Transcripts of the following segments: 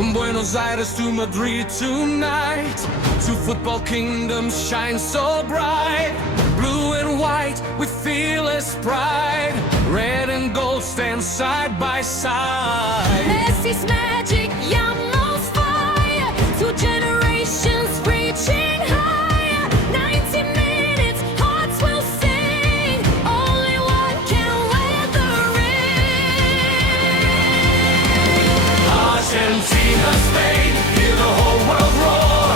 From Buenos Aires to Madrid tonight, two football kingdoms shine so bright. Blue and white with fearless pride, red and gold stand side by side. Messi's magic, Yamal's fire, two generations reaching higher. 90 minutes, hearts will sing, only one can wear the ring. Argentina, Spain, hear the whole world roar.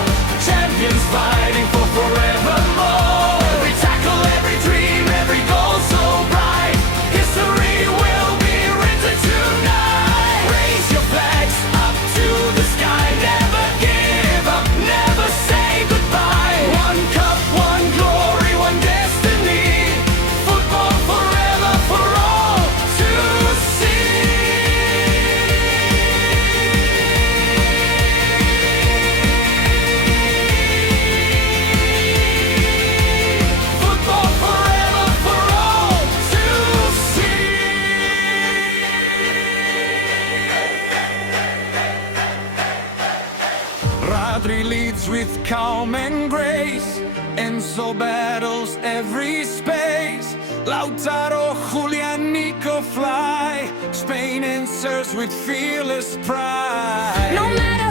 Champions fighting for forevermore. Every tackle, every dream, every goal so bright. History will be written tonight. Raise your flags up to the sky. Never give up, never say goodbye. One cup, one glory, one destiny. Football forever for all to see. Football forever for all to see. Rodri leads with calm and grace, Enzo battles every space. Lautaro, Julian, Nico fly. Spain answers with fearless pride. No matter